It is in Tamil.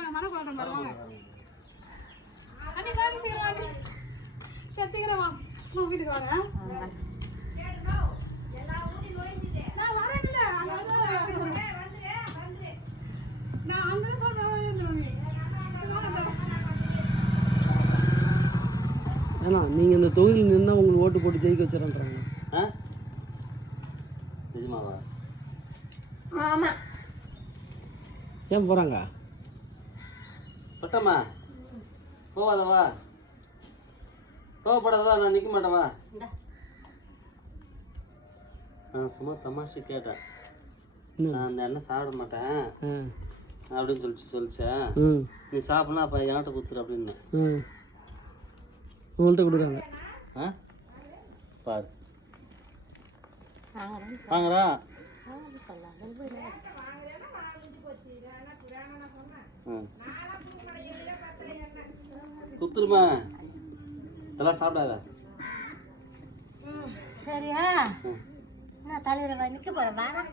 வாங்க மன குழந்தை பாரு வாங்க அண்ணி வாங்க சீக்கிரம் வாங்க சரி சீக்கிரம் வா. நம்ம வீட்டுக்கு வாங்க. நான் வரேன்ல அங்க வந்து நான் அங்கே போய் ஏன்னா நீங்கள் இந்த தொகுதியில் நின்னா உங்களுக்கு ஓட்டு போட்டு ஜெயிக்க வச்சிடறாங்க ஆ? நிஜமாவா? ஆமா. ஏன் போகிறாங்க பட்டம்மா. போவாத வா கோவப்படாத வா நான் நிற்க மாட்டேன் வா நான் சும்மா தமாஷு கேட்டேன். நான் அந்த எண்ணெய் சாப்பிட மாட்டேன். ஆ அப்படின்னு சொல்லிச்சு சொல்லிச்சேன். நீ சாப்பிட்னா அப்போ என்கிட்ட குத்துரு அப்படின்னு. ம். உங்கள்கிட்ட கொடுக்குறாங்க. ஆ? பாரு. வாங்கடா. ம். குத்துருமா? இதெல்லாம் சாப்பிடாத. சரியா. நான் தலைவரை நிற்க போகிறேன் வேணாம்